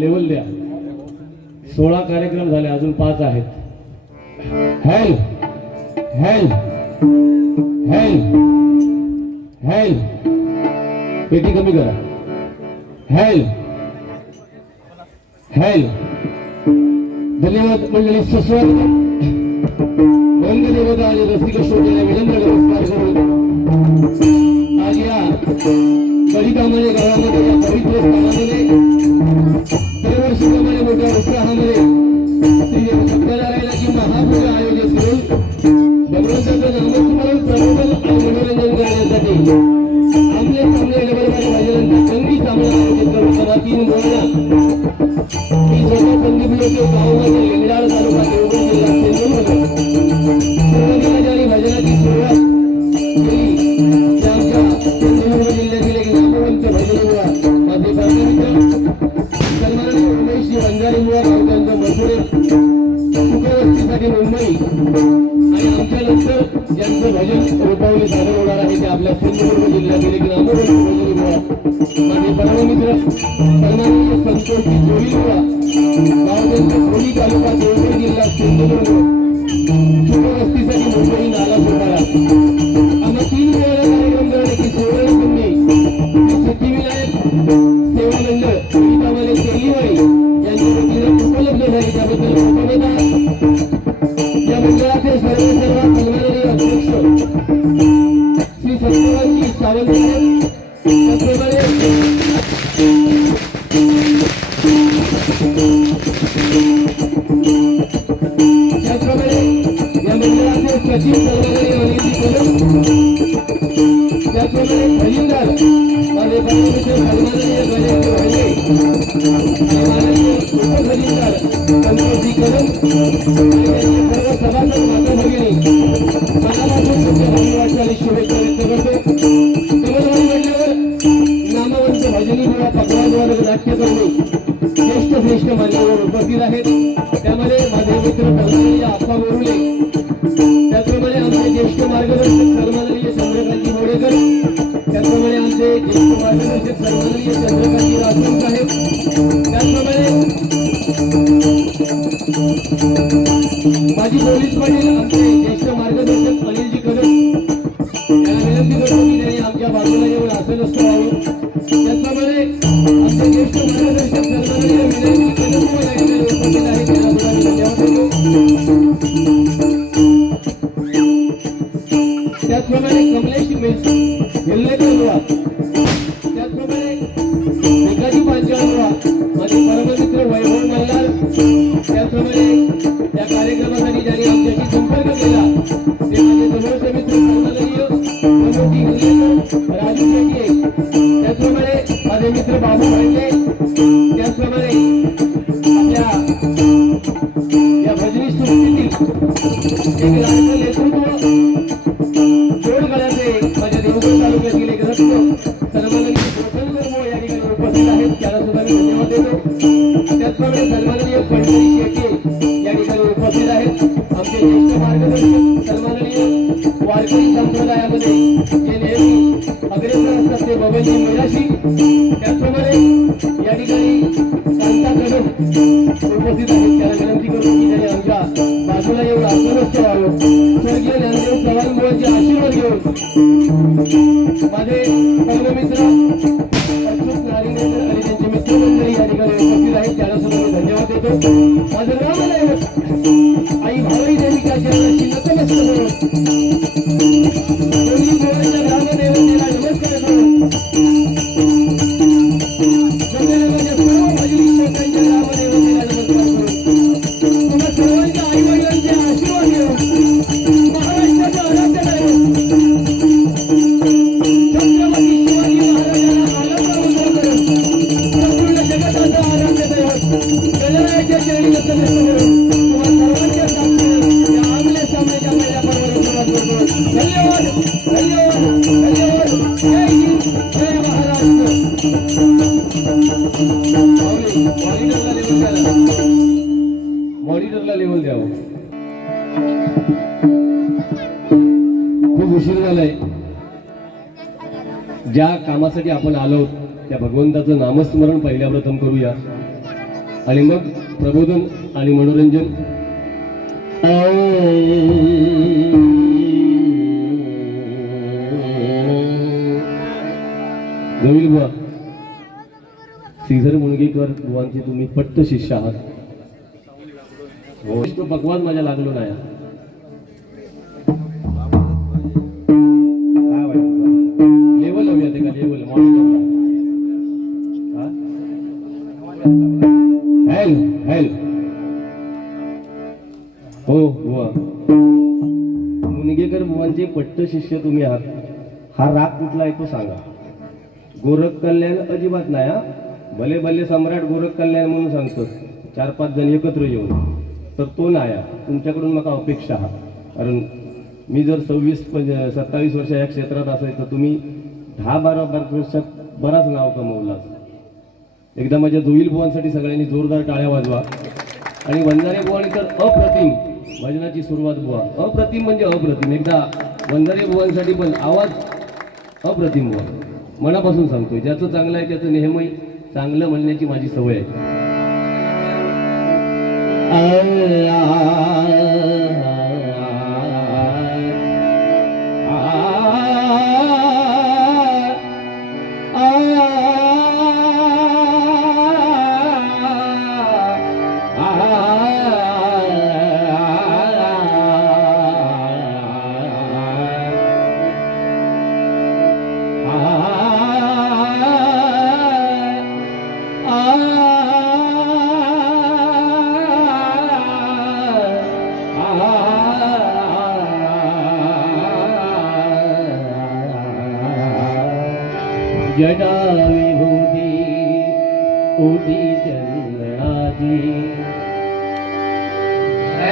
Level द्या. 16 कार्यक्रम झाले, अजून 5 आहेत. हेल हेल हेल हेल पेटी कमी करा. हेल हेल. धन्यवाद मंडळी. सस्वाद रंगदेवता आणि रसिक श्रोत्याला विनम्र नमस्कार करून आज या कलिकामय गावामध्ये, या पवित्र स्थानामध्ये दरवर्षीप्रमाणे मोठ्या उत्साहामध्ये श्री सत्यनारायणाची महापूजा आयोजित करून भगवंताचं नामस्मरण, प्रबोधन आणि मनोरंजन करण्यासाठी आमले सामने डबलबाजी भजनांचा संगीत सामना आयोजित करून सभा 3 बोलणा ही स्वतः संदीप लोके गावामध्ये लेंगडाळ तालुका देवगड जिल्हा चंद्रपूर सुरुवातीला आणि भजनाची सुरुवात केली त्या आमच्या चंद्रपूर जिल्ह्यातील एक नामवंत भजनमुळा माझे प्राथमिक सन्माननीय उमेशजी वंजारी मुळा गावच्यांचं मथुरे सुखवस्तीसाठी मुंबई आणि आमच्यानंतर ज्यांचं भजन रूपावली सादर होणार आहे ते आपल्या सिंधुदुर्ग जिल्ह्यातील एक नामवंत भजनी मुळा माझे परममित्र सन्माननीय संतोषजी जोडी मुळा गावच्यांचं खोली तालुका देवगड जिल्हा सिंधुदुर्ग सुखवस्तीसाठी मुंबई नाला सोपारा. आम्हा 3 वेळेला कार्यक्रम करण्याची सोहळा तुम्ही सिद्धिविनायक सेवा मंडळ कलिकामय शेलीवाडी यांच्या वतीने उपलब्ध झाली, त्याबद्दल कृतज्ञता. या मंडळाचे सर्व सन्माननीय अध्यक्ष श्री सत्यवानजी सावंत साहेब, त्याचप्रमाणे या मंडळाचे सचिव सन्माननीय अनिलजी कदम, त्याचप्रमाणे खजिनदार माझे परममित्र सन्माननीय गणेश भाई आणि माननीय उपखजिनदार संतोष विनंती करून सर्व सभासद माता भगिनी मनापासून तुमच्या भव्य वाटचाली शुभेच्छा व्यक्त करतो. कमलवाडी म्हणल्यावर नामवंत भजनी बुवा पकवाजवादक नाट्यकर्मी श्रेष्ठ मान्यवर उपस्थित आहेत. त्यामध्ये माझे मित्र सन्माननीय आप्पा बोरुले, त्याचप्रमाणे आमचे ज्येष्ठ मार्गदर्शक सन्माननीय चंद्रकांती मोडेकर, त्याचप्रमाणे आमचे ज्येष्ठ मार्गदर्शक सन्माननीय चंद्रकांती राठोड साहेब, त्याचप्रमाणे माजी पोलीस पाटील आमचे ज्येष्ठ मार्गदर्शक अनिलजी कदम, त्यांना विनंती करतो की त्यांनी आमच्या बाजूला येऊन आसन व्हावं. त्याचप्रमाणे आमचे ज्येष्ठ मार्गदर्शक सन्माननीय विनयजी कदम उपस्थित आहेत, त्यांना सुद्धा मी धन्यवाद देतो. त्याचप्रमाणे कमलेश वेल्लेकर बुवा, त्याचप्रमाणे भिकाजी पांचाळ बुवा, माझे परममित्र वैभव मल्हार, त्याचप्रमाणे त्या कार्यक्रमासाठी ज्यांनी आमच्याशी संपर्क केला ते माझे जवळचे मित्र सन्माननीय मनोजी हल्लेकर, राजू शेट्टी, त्याचप्रमाणे माझे मित्र बाबू भांडे, त्याचप्रमाणे आपल्या या भजनी सृष्टीतील एक लाडकं नेतृत्व जोडगळ्याचे माझ्या देवगड तालुक्यातील एक रत्न सन्माननीय गोठणकर या ठिकाणी उपस्थित आहेत, त्याला सुद्धा मी धन्यवाद देतो. त्याचप्रमाणे सन्माननीय पंढरी शेट्टी या ठिकाणी उपस्थित आहेत. आमचे ज्येष्ठ मार्गदर्शक सन्माननीय वारकरी संप्रदायामध्ये जे नेहमी अग्रेसर असतात ते बबनजी मिराशी, त्याचप्रमाणे या ठिकाणी कांता कदम उपस्थित आहेत, त्याला विनंती करू की त्यांनी आमच्या बाजूला येऊन आत्मनस्थ व्हावं. स्वर्गीय ज्ञानदेव चव्हाण बुवांचे आशीर्वाद घेऊन माझे परममित्र अच्युत नारिंगेकर आणि त्यांचे मित्रमंडळी या ठिकाणी उपस्थित आहेत, त्यांना सुद्धा मी धन्यवाद देतो. माझं नाव आहे आई भावई देविका चरणाशी नतमस्तक होऊन गोविंद ग्रामदेवतेला नमस्कार करून जमलेल्या माझ्या सर्व भजनी श्रोत्यांच्या ग्रामदेवतेला नमस्कार करून तुम्हा सर्वांच्या आई वडिलांचे आशीर्वाद घेऊन महाराष्ट्राच्या आराध्य दैवत छत्रपती शिवाजी महाराजांना आनंद मुद्रा करून संपूर्ण जगताचा आराध्य दैवत गणरायाच्या चरणी नतमस्तक करून तुम्हा सर्वांच्या साक्षीने या आमने सामनेच्या पहिल्या पर्वाला सुरुवात करतो. धन्यवाद, धन्यवाद, धन्यवाद. जय हिंद, जय महाराष्ट्र. मॉनिटरला लेवल द्यावं. खूप उशीर झालाय. ज्या कामासाठी आपण आलो त्या भगवंताचं नामस्मरण पहिल्या प्रथम करूया आणि मग प्रबोधन आणि मनोरंजन. गौरी बुवा, श्रीधर मुणगेकर बुवांचे तुम्ही पट्ट शिष्य आहात. हो, तो पकवाज माझ्या लागलो नाही. लेवल लावूया ते का लेवल मॉनिटरला. हॅल हो बुवा, मुणगेकर बुवांचे पट्ट शिष्य तुम्ही आहात. हा राग कुठला आहे तो सांगा. गोरख कल्याण अजिबात नाही. हा भले भले सम्राट गोरख कल्याण म्हणून सांगतो 4-5 जण एकत्र येऊन, तर तो नाही. तुमच्याकडून मला अपेक्षा आहात. कारण मी जर 26-27 वर्ष या क्षेत्रात असायचं, तुम्ही 10-12 वर्षात बराच नाव कमवलं. एकदा माझ्या जोईल बुवांसाठी सगळ्यांनी जोरदार टाळ्या वाजवा. आणि वंजारे बुवांनी तर अप्रतिम भजनाची सुरुवात बुवा, अप्रतिम म्हणजे अप्रतिम. एकदा वंजारे बुवांसाठी पण आवाज अप्रतिम बुवा. मनापासून सांगतोय, ज्याचं चांगलं आहे त्याचं नेहमी चांगलं म्हणण्याची माझी सवय आहे. जटा विभूती उठी चंदनाची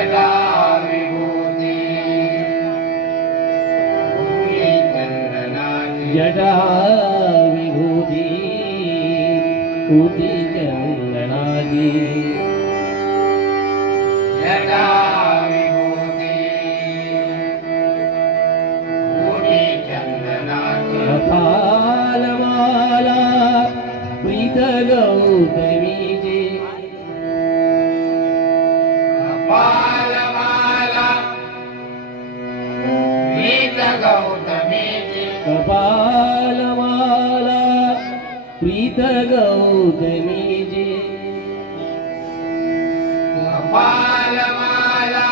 जटा विभूती भूमी चंदनाची जटा विभूती कोटी चंदनाची जटा विभूती भूमी चंदनाची कपालमाला प्रीत गौतमीची कपालमाला प्रीत गौतमीची कपालमाला प्रीत गौतमीची कपालमाला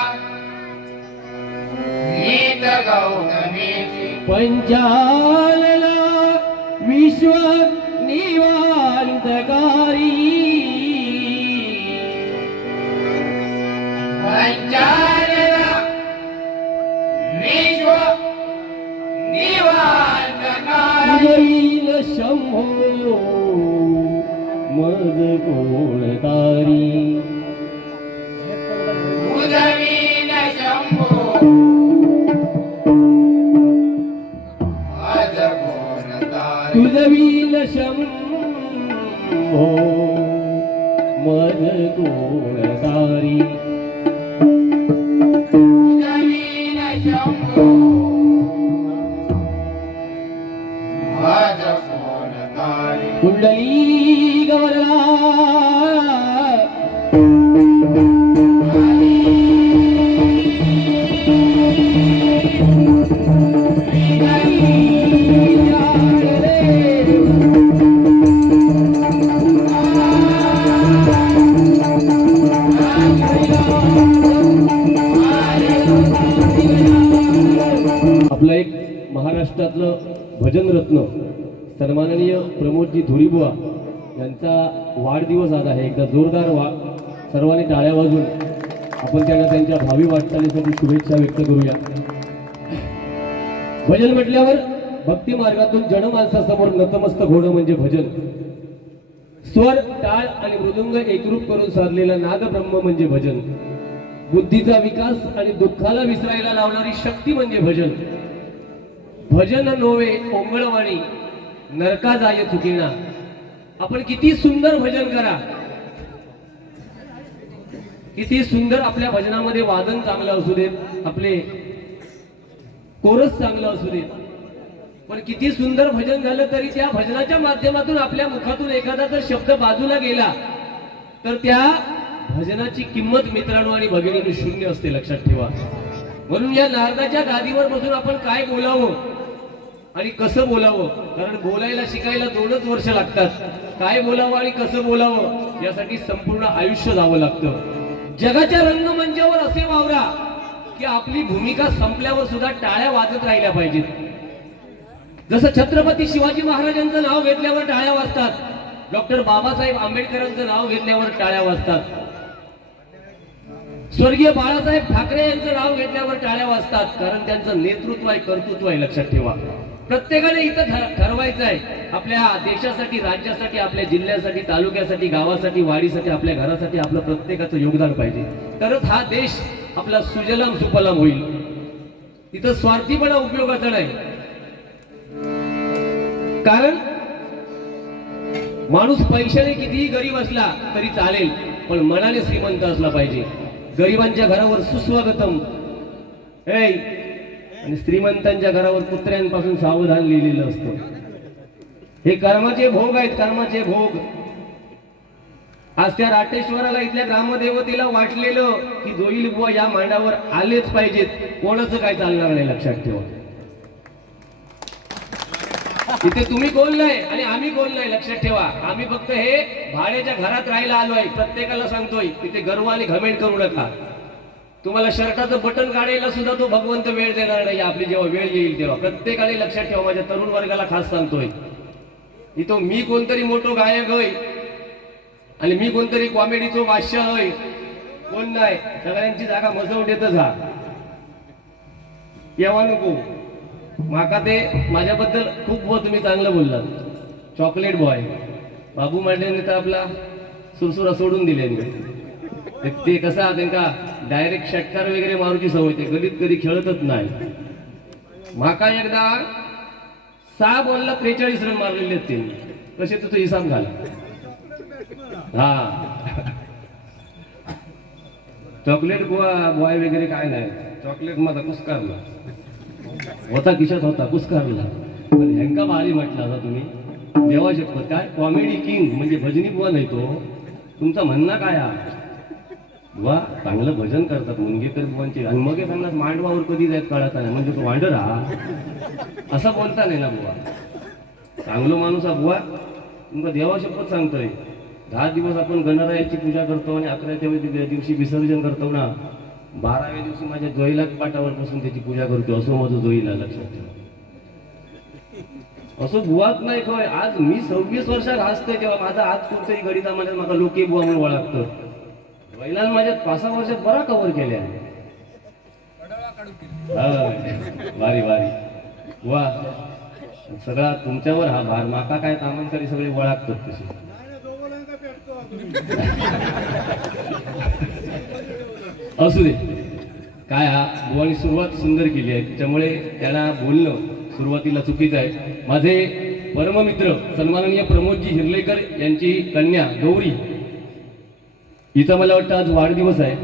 प्रीत गौतमीची पंचालला विश्व निवांतकारी पंचालला विश्व निवांतकारी उदयील शंभो मज कोणतारी उदवीन शंभो अज कोणतारी तुझवील शंभो मज कोणतारी उदवीन शंभो अज कोणतारी कुंडली गवरला आपलं एक महाराष्ट्रातलं भजन रत्न सन्माननीय प्रमोदजी धुरीबुवा यांचा वाढदिवस आज आहे. एकदा जोरदार सर्वांनी टाळ्या वाजून आपण त्यांना त्यांच्या भावी वाटचालीसाठी शुभेच्छा व्यक्त करूया. भजन म्हटल्यावर भक्ती मार्गातून जनमानसासमोर नतमस्तक होणं म्हणजे भजन. स्वर, टाळ आणि मृदुंग एकरूप करून साधलेला नाद ब्रह्म म्हणजे भजन. बुद्धीचा विकास आणि दुःखाला विसरायला लावणारी शक्ती म्हणजे भजन. भजन नोवे ओंगळवाणी नरका जाय चुकीना. आपण किती सुंदर भजन करा, किती सुंदर आपल्या भजनामध्ये वादन चांगलं असू देत, आपले कोरस चांगलं असू देत, पण किती सुंदर भजन झालं तरी त्या भजनाच्या माध्यमातून आपल्या मुखातून एखादा जर शब्द बाजूला गेला तर त्या भजनाची किंमत मित्रांनो आणि भगिनींनो शून्य असते, लक्षात ठेवा. म्हणून या नारदाच्या गादीवर बसून आपण काय बोलावं आणि कसं बोलावं, कारण बोलायला शिकायला 2च वर्ष लागतात. काय बोलावं आणि कसं बोलावं यासाठी संपूर्ण आयुष्य जावं लागतं. जगाच्या रंगमंचावर असे वावरा की आपली भूमिका संपल्यावर सुद्धा टाळ्या वाजत राहिल्या पाहिजेत. जसं छत्रपती शिवाजी महाराजांचं नाव घेतल्यावर टाळ्या वाजतात, डॉक्टर बाबासाहेब आंबेडकरांचं नाव घेतल्यावर टाळ्या वाजतात, स्वर्गीय बाळासाहेब ठाकरे यांचं नाव घेतल्यावर टाळ्या वाजतात, कारण त्यांचं नेतृत्व आहे, कर्तृत्व आहे. लक्षात ठेवा. प्रत्येकाने इथं ठरवायचं आहे आपल्या देशासाठी, राज्यासाठी, आपल्या जिल्ह्यासाठी, तालुक्यासाठी, गावासाठी, वाडीसाठी, आपल्या घरासाठी आपलं प्रत्येकाचं योगदान पाहिजे. तरच हा देश आपला सुजलाम सुफलाम होईल. इथं स्वार्थीपणा उपयोगाचा नाही. कारण माणूस पैशाने कितीही गरीब असला तरी चालेल, पण मनाने श्रीमंत असला पाहिजे. गरिबांच्या घरावर सुस्वागतम आणि श्रीमंतांच्या घरावर कुत्र्यांपासून सावधान लिहिलेलं असतं. हे कर्माचे भोग आहेत, कर्माचे भोग. आज त्या राटेश्वराला इथल्या ग्रामदेवतेला वाटलेलं की जोईल बुवा या मांडावर आलेच पाहिजेत, कोणाचं काय चालणार नाही. लक्षात ठेवा. इथे तुम्ही कोण नाही आणि आम्ही कोण नाही, लक्षात ठेवा. आम्ही फक्त हे भाड्याच्या घरात राहायला आलोय. प्रत्येकाला सांगतोय इथे गर्व आणि घमेंड करू नका. तुम्हाला शर्टाचं बटन काढायला सुद्धा तो भगवंत वेळ देणार नाही. आपली जेव्हा वेळ येईल तेव्हा प्रत्येकाने लक्षात ठेवा. माझ्या तरुण वर्गाला खास सांगतोय, इथं मी कोणतरी मोठो गायक होय आणि मी कोणतरी कॉमेडीचो बादशाह होय, कोण नाही. सगळ्यांची जागा मसवटेतच हा. येवा नको माका. ते माझ्याबद्दल खूप तुम्ही चांगलं बोललात. चॉकलेट बॉय बाबू मांडेने तर आपला सुरसुरा सोडून दिले. ते कसं त्यांना डायरेक्ट षटकार वगैरे मारूची सवय, ते गलीत कधी खेळतच नाही. माका एकदा 6 बॉलला 43 रन मारलेले आहेत त्यांनी. कसे तुझा हिसाब घाला. हा चॉकलेट बॉय वगैरे काय नाही, चॉकलेट माझा कुस्कारला होता, खिशात होता, कुस्कारला. पण ह्यांका भारी म्हटलं आता तुम्ही, देवा शपथ. काय कॉमेडी किंग म्हणजे भजनी बुवा नाही तो. तुमचा म्हणणं काय हा बुवा? चांगलं भजन करतात मुनगेकर बुवांचे, आणि मग त्यांना मांडवावर कधी जायत कळत नाही, म्हणजे तो वांडर हा असं बोलता नाही ना बुवा. चांगलं माणूस हा बुवा. तुमचा देवा शपथ सांगतोय. 10 दिवस आपण गणरायाची पूजा करतो आणि 11व्या दिवशी विसर्जन करतो ना. 12व्या दिवशी माझ्या जोईला पाटावर बसून त्याची पूजा करतो. असं माझं जोईला लक्षात ठेवा. असं बुवाच नाही काय. आज मी 26 वर्षात हसतोय तेव्हा माझा आज कुठतरी गणिता मध्ये मला लोके बुवा म्हणून ओळखतं. बैलांना माझ्या 5-6 वर्षात बरा कव्हर केल्या. भारी भारी बुवा. सगळा तुमच्यावर हा भार. माका काय कामांकडे सगळे ओळखतात तसे. असू दे काय, हा बुवानी सुरुवात सुंदर केली आहे, त्याच्यामुळे त्यांना बोलणं सुरुवातीला चुकीचं आहे. माझे परममित्र सन्माननीय प्रमोदजी हिरलेकर यांची कन्या गौरी, हिचा मला वाटतं आज वाढदिवस आहे,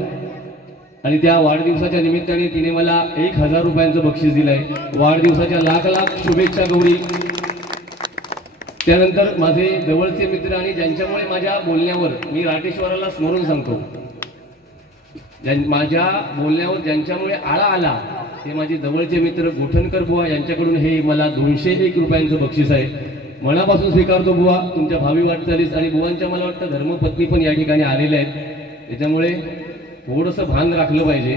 आणि त्या वाढदिवसाच्या निमित्ताने तिने मला 1000 रुपयांचं बक्षीस दिलंय. वाढदिवसाच्या लाख लाख शुभेच्छा गौरी. त्यानंतर माझे जवळचे मित्र आणि ज्यांच्यामुळे माझ्या बोलण्यावर मी राटेश्वराला स्मरून सांगतो, माझ्या बोलण्यावर ज्यांच्यामुळे आळा आला ते माझे जवळचे मित्र गोठणकर बुवा यांच्याकडून हे मला 201 रुपयांचं बक्षीस आहे. मनापासून स्वीकारतो बुवा तुमच्या भावी वाटचालीस. आणि बुवांच्या मला वाटतं धर्मपत्नी पण या ठिकाणी आलेल्या आहेत, त्याच्यामुळे थोडंसं भान राखलं पाहिजे.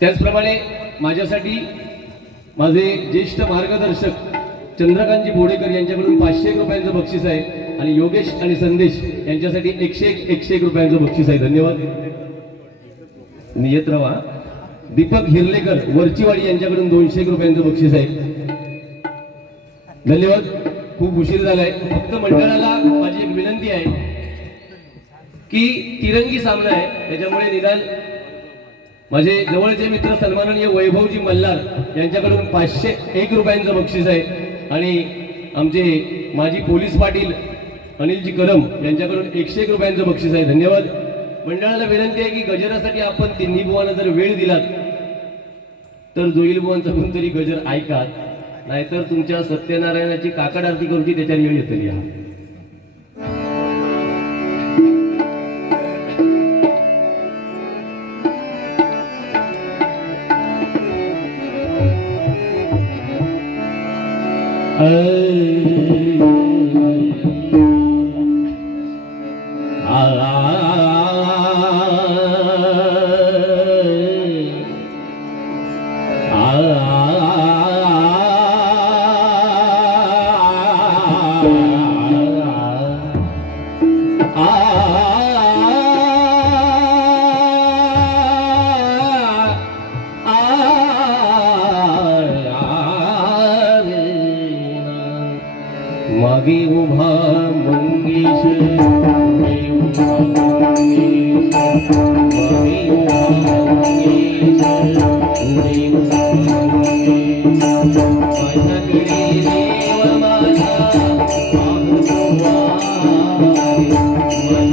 त्याचप्रमाणे माझ्यासाठी माझे ज्येष्ठ मार्गदर्शक चंद्रकांतजी बोडेकर यांच्याकडून 501 रुपयांचं बक्षीस आहे, आणि योगेश आणि संदेश यांच्यासाठी 101 रुपयांचं बक्षीस आहे. धन्यवाद. येत राहा. दीपक हिरलेकर वरचीवाडी यांच्याकडून 201 रुपयांचं बक्षीस आहे. धन्यवाद. खूप उशीर झालाय. फक्त मंडळाला माझी एक विनंती आहे की तिरंगी सामना आहे, त्याच्यामुळे निदान माझे जवळचे मित्र सन्माननीय वैभवजी मल्हार यांच्याकडून 501 रुपयांचं बक्षीस आहे, आणि आमचे माजी पोलीस पाटील अनिलजी कदम यांच्याकडून 101 रुपयांचं बक्षीस आहे. धन्यवाद. मंडळाला विनंती आहे की गजरासाठी आपण तिन्ही बुवांना जर वेळ दिलात तर जोईल बुवांचा कोणतरी गजर ऐकात, नाहीतर तुमच्या सत्यनारायणाची काकड आरती करूची त्याच्या वेळ येतली. मागे उभा मंगेश, मागे उभा मंगेश, मागे उभा मंगेश, पुढे उभा मंगेश. माझ्याकडे देव माझा पाहतो आहे,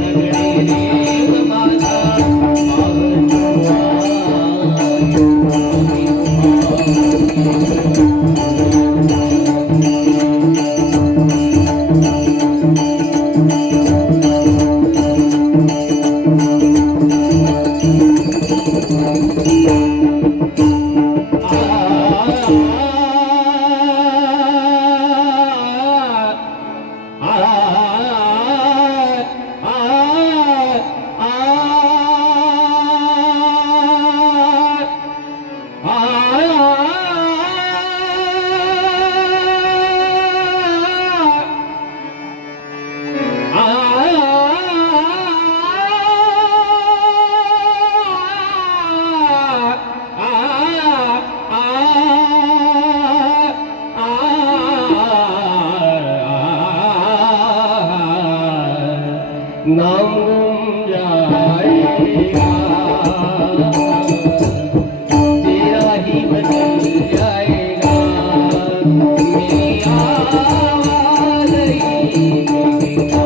माझ्याकडे देव माझा पाहतो आहे. मागे उभा मंगेश, तेरा ही बदल जाएगा मेरी आवाज़ ही मेरी आवाज़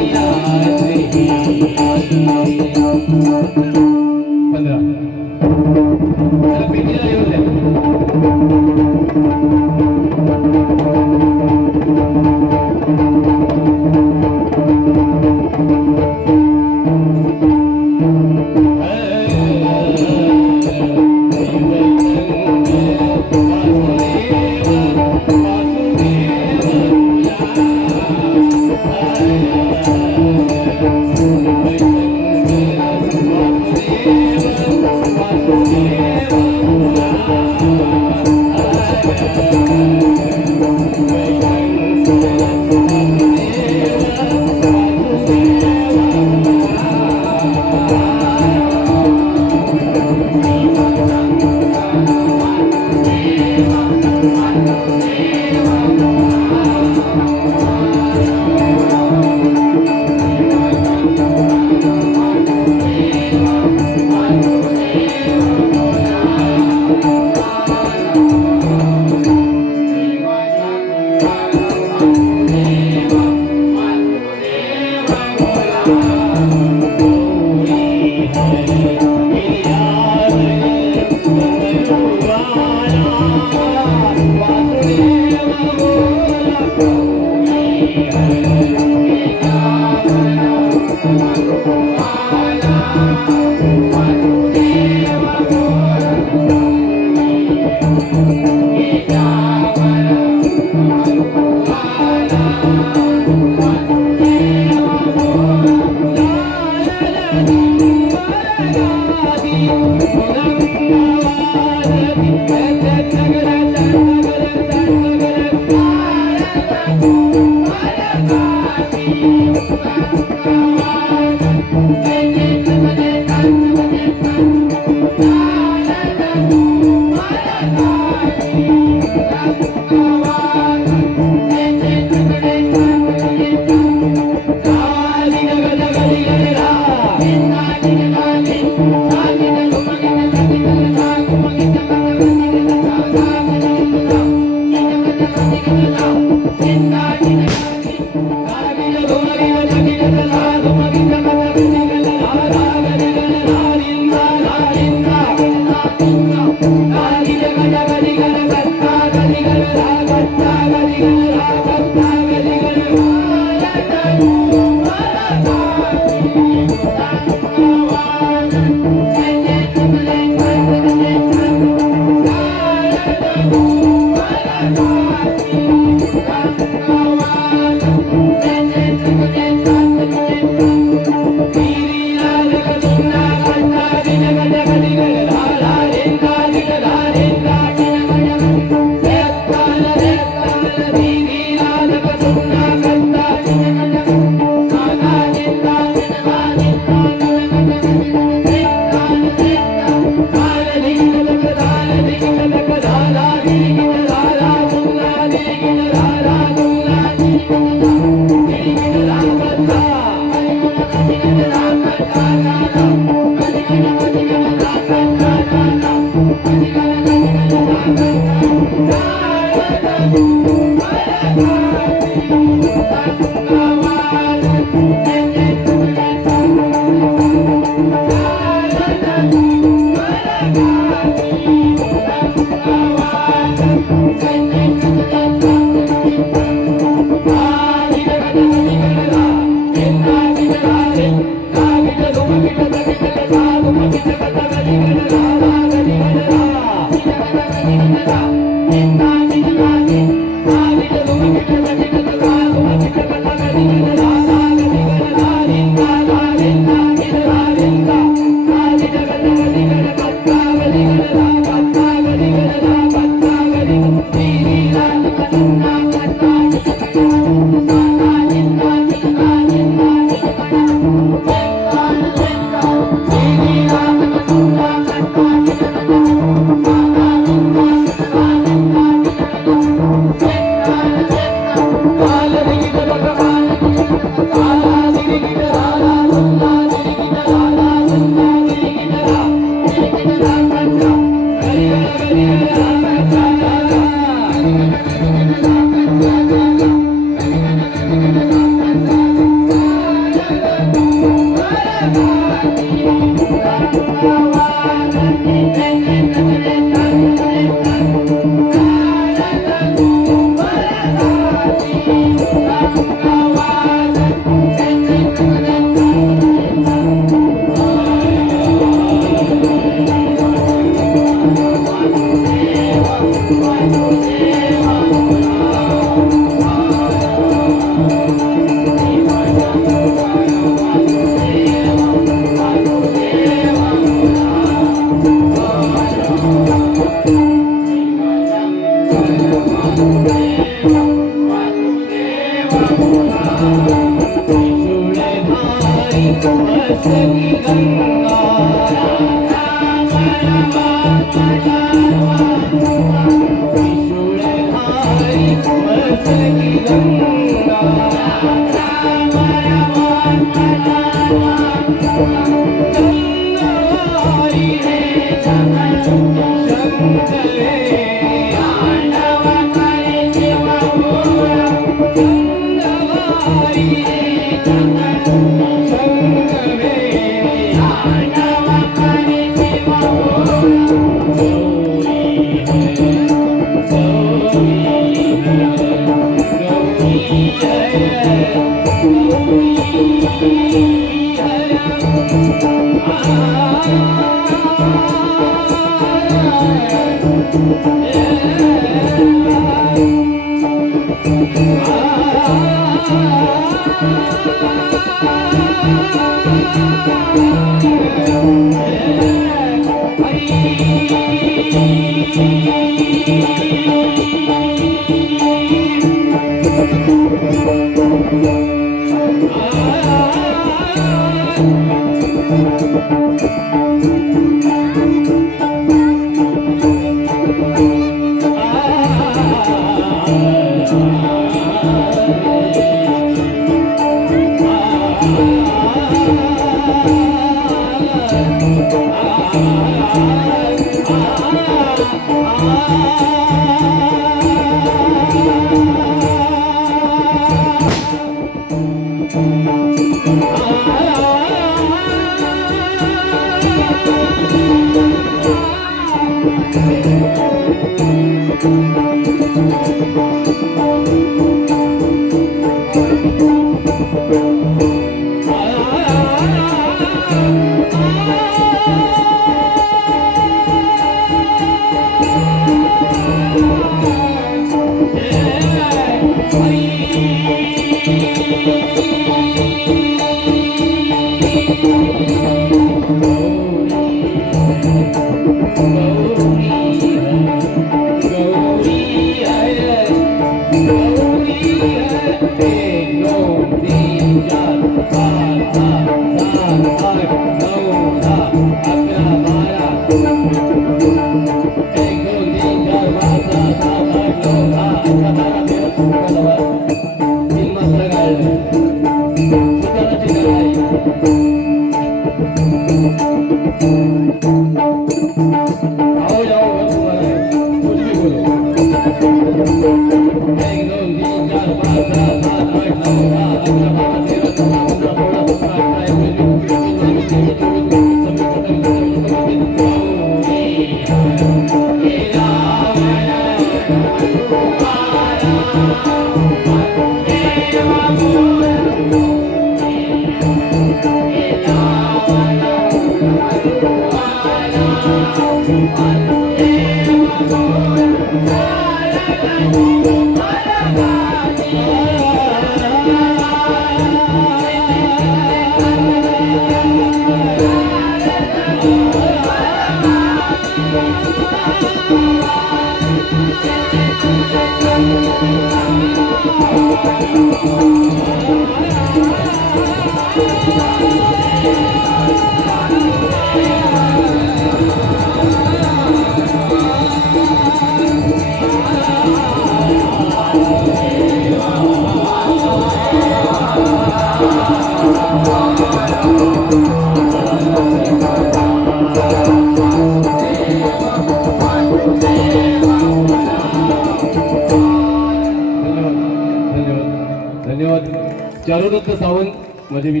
चारुदत्त सावंत म्हणजे मी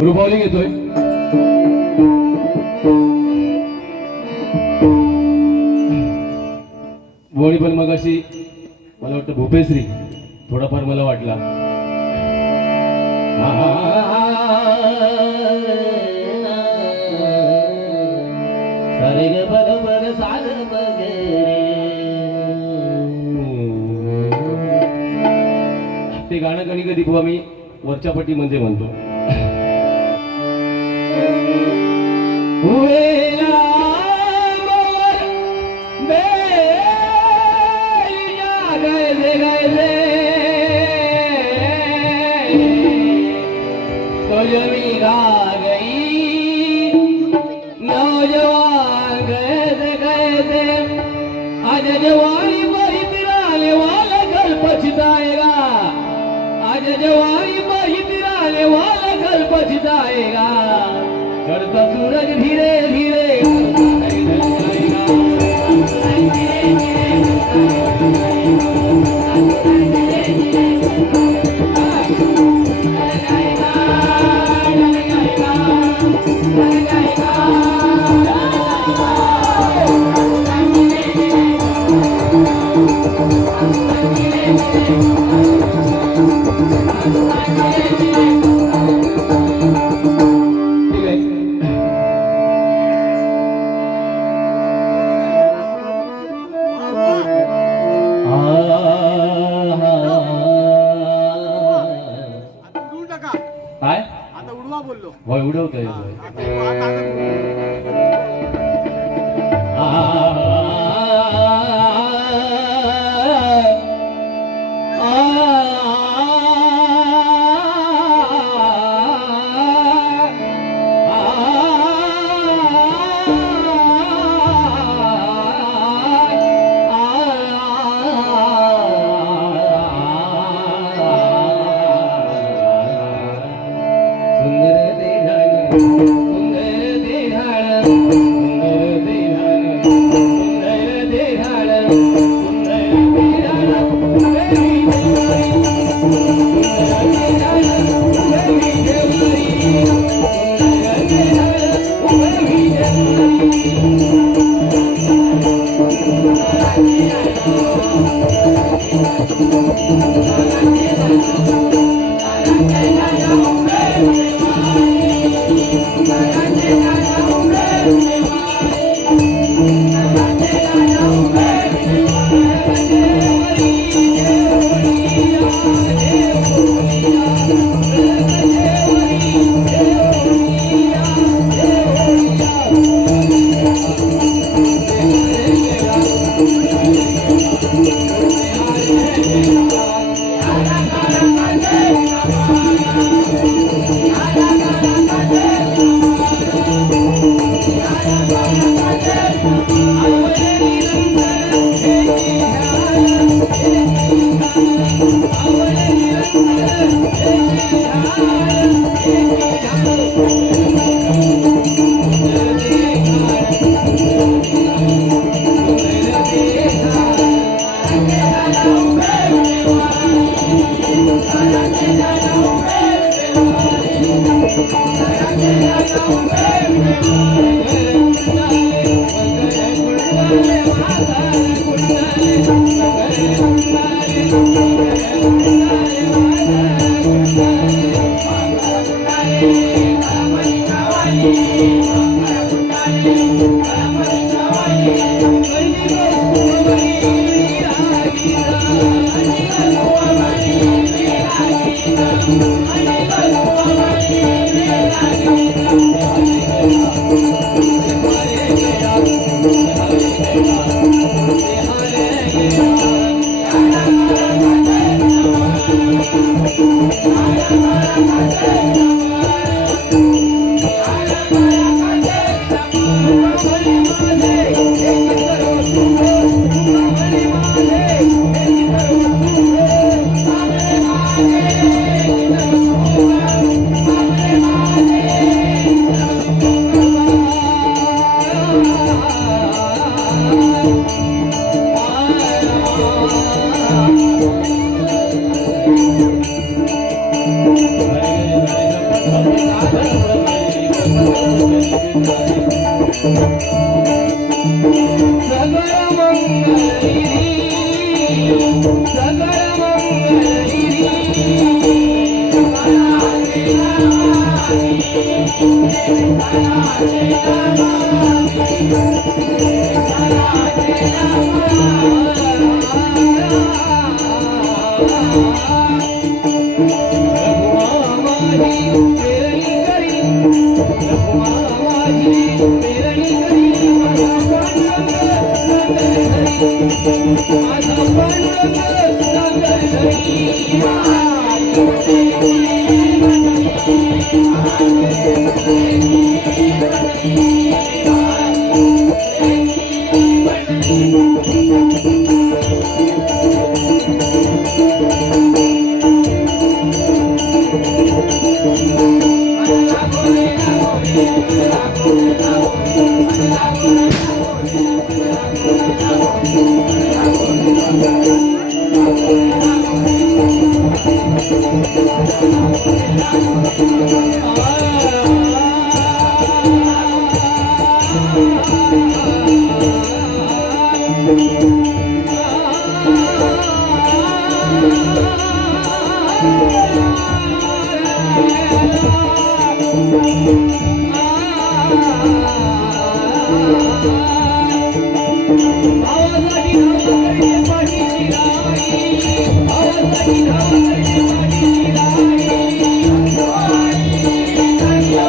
रुबावली घेतोय. वळी पण मग अशी मला वाटतं भूपेश्री थोडाफार मला वाटला. सारे ग बरोबर सागर ते गाणं कधी कधी बुवा मी वरच्या पट्टीमध्ये म्हणतो. आज जवानी बही तिराने वाला कल पछताएगा. आज जवानी बही तिराने वाला कल पछताएगा. चढ़ता सूरज धीरे धीरे बुडवता येतो.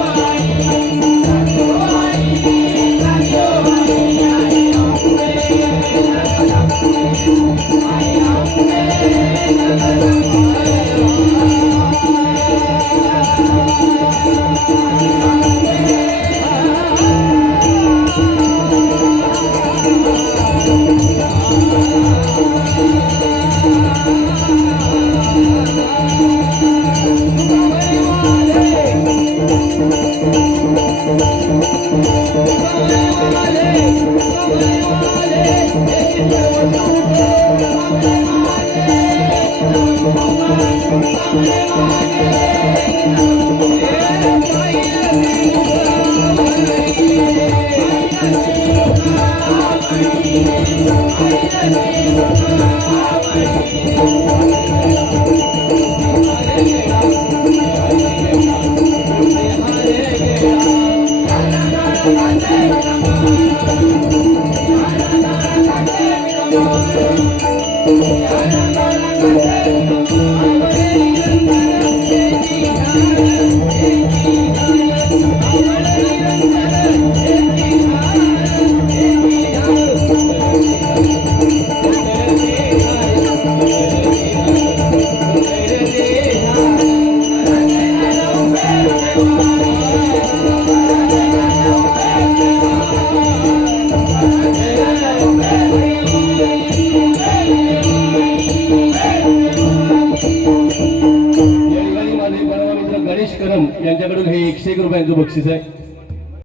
आवाज या ठिकाणी माझे परम मित्र गणेश करम यांच्याकडून हे 101 रुपयांचं बक्षीस आहे.